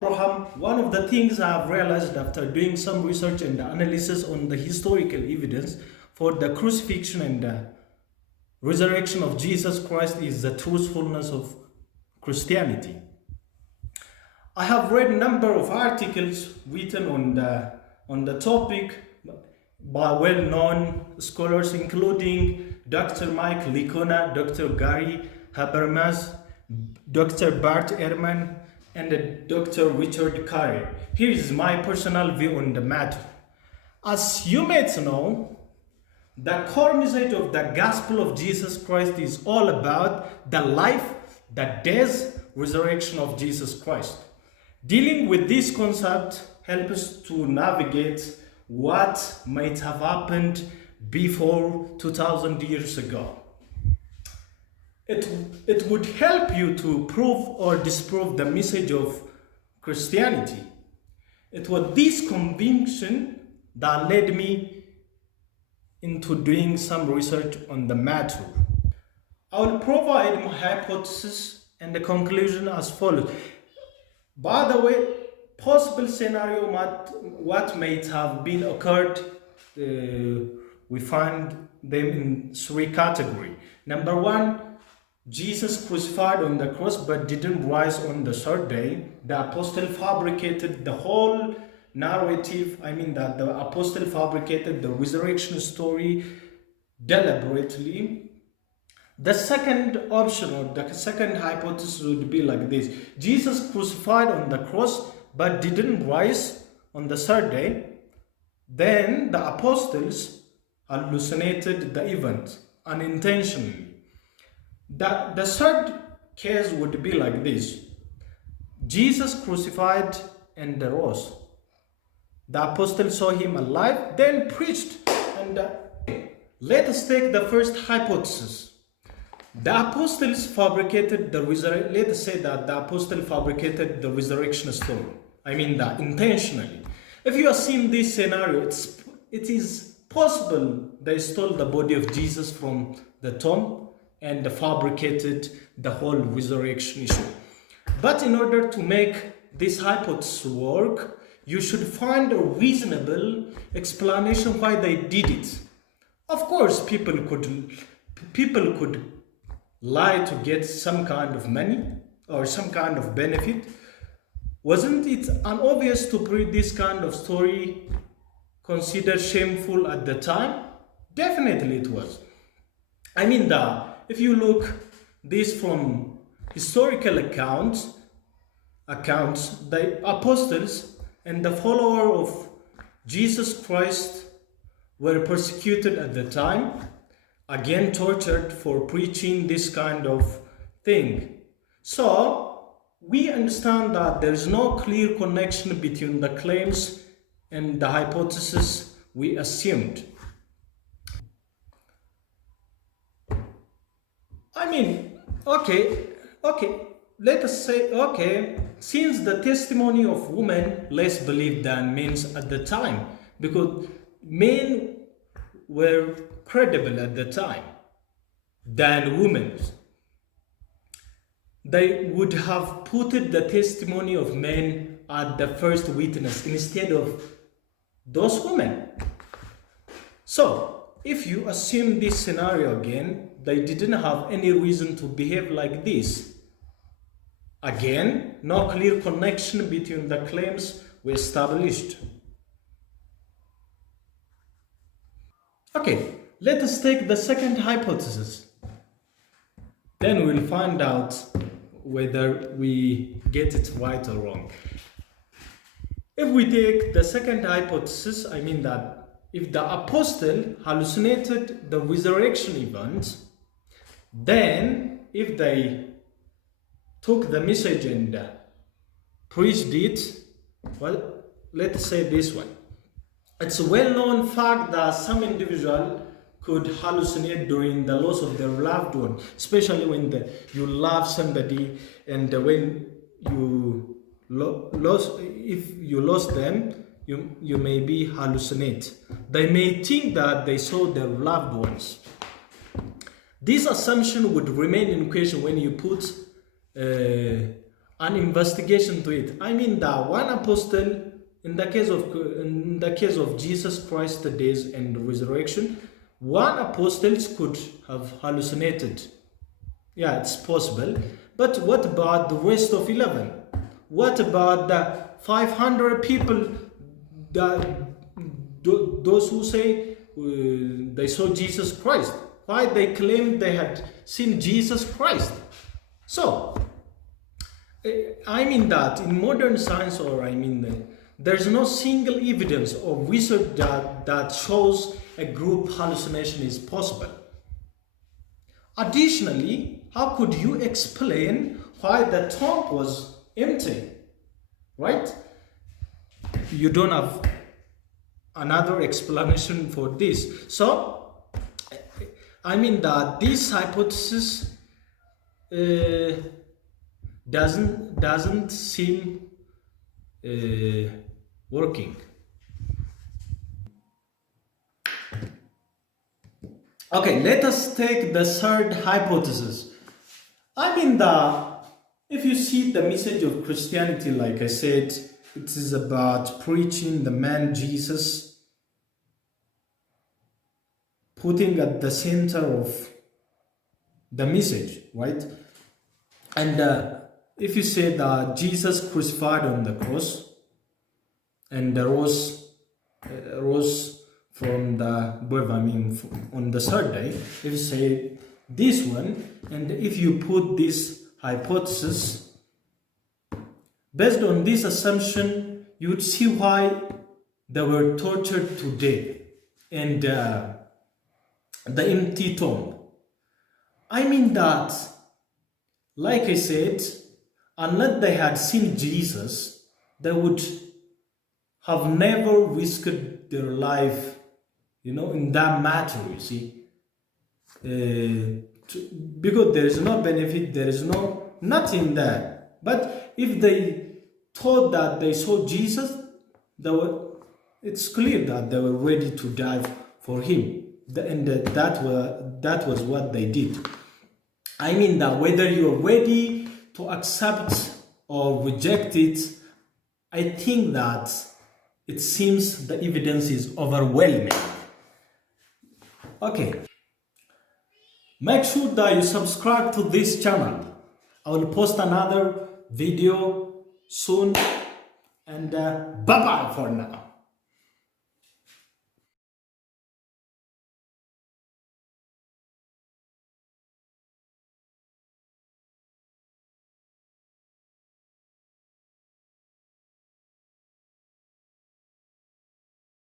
Abraham, one of the things I've realized after doing some research and analysis on the historical evidence for the crucifixion and the resurrection of Jesus Christ is the truthfulness of Christianity. I have read a number of articles written on the topic by well-known scholars including Dr. Mike Licona, Dr. Gary Habermas, Dr. Bart Ehrman, and Dr. Richard Carey. Here is my personal view on the matter. As you may know, the core message of the gospel of Jesus Christ is all about the life, the death, resurrection of Jesus Christ. Dealing with this concept helps us to navigate what might have happened before 2000 years ago. It would help you to prove or disprove the message of Christianity. It was this conviction that led me into doing some research on the matter. I will provide my hypothesis and the conclusion as follows. By the way, possible scenario what might have been occurred, we find them in three categories. Number one, Jesus crucified on the cross but didn't rise on the third day. The apostle fabricated the whole narrative. That the apostle fabricated the resurrection story deliberately. The second option or the second hypothesis would be like this. Jesus crucified on the cross but didn't rise on the third day. Then the apostles hallucinated the event unintentionally. The third case would be like this. Jesus crucified and rose. The apostles saw him alive, then preached. And let us take the first hypothesis. The apostles fabricated the resurrection. Let us say that the apostle fabricated the resurrection story. That intentionally. If you assume this scenario, it is possible they stole the body of Jesus from the tomb and fabricated the whole resurrection issue. But in order to make this hypothesis work, you should find a reasonable explanation why they did it. Of course, people could lie to get some kind of money or some kind of benefit. Wasn't it obvious to bring this kind of story considered shameful at the time? Definitely it was. If you look this from historical accounts, the apostles and the follower of Jesus Christ were persecuted at the time, again tortured for preaching this kind of thing. So we understand that there is no clear connection between the claims and the hypothesis we assumed. Let us say, since the testimony of women less believed than men's at the time, because men were credible at the time than women, they would have put the testimony of men at the first witness instead of those women. So, if you assume this scenario again, they didn't have any reason to behave like this. Again, no clear connection between the claims we established. Okay, let us take the second hypothesis. Then we'll find out whether we get it right or wrong. If we take the second hypothesis, that if the apostle hallucinated the resurrection event, then if they took the message and preached it, well, let's say this one. It's a well-known fact that some individual could hallucinate during the loss of their loved one, especially when you love somebody and when you if you lost them, you may be hallucinate. They may think that they saw their loved ones. This assumption would remain in question when you put an investigation to it. I mean that one apostle, in the case of Jesus Christ, the days and the resurrection, one apostle could have hallucinated. Yeah, it's possible. But what about the rest of 11? What about the 500 people, those who say they saw Jesus Christ? Why they claimed they had seen Jesus Christ? So, I mean that in modern science, or I mean there's no single evidence or research that shows a group hallucination is possible. Additionally, how could you explain why the tomb was empty? Right? You don't have another explanation for this. So, I mean that this hypothesis doesn't seem working. Okay, let us take the third hypothesis. I mean that if you see the message of Christianity, like I said, it is about preaching the man Jesus, putting at the center of the message, right? And if you say that Jesus crucified on the cross and rose from the grave, I mean on the third day, if you say this one, and if you put this hypothesis, based on this assumption, you would see why they were tortured to death and the empty tomb. I mean that, like I said, unless they had seen Jesus, they would have never risked their life, in that matter, you see. Because there is no benefit, there is nothing there. But if they thought that they saw Jesus, it's clear that they were ready to die for him. And that was what they did. I mean that whether you are ready to accept or reject it, I think that it seems the evidence is overwhelming. Okay. Make sure that you subscribe to this channel. I will post another video soon. And bye-bye for now.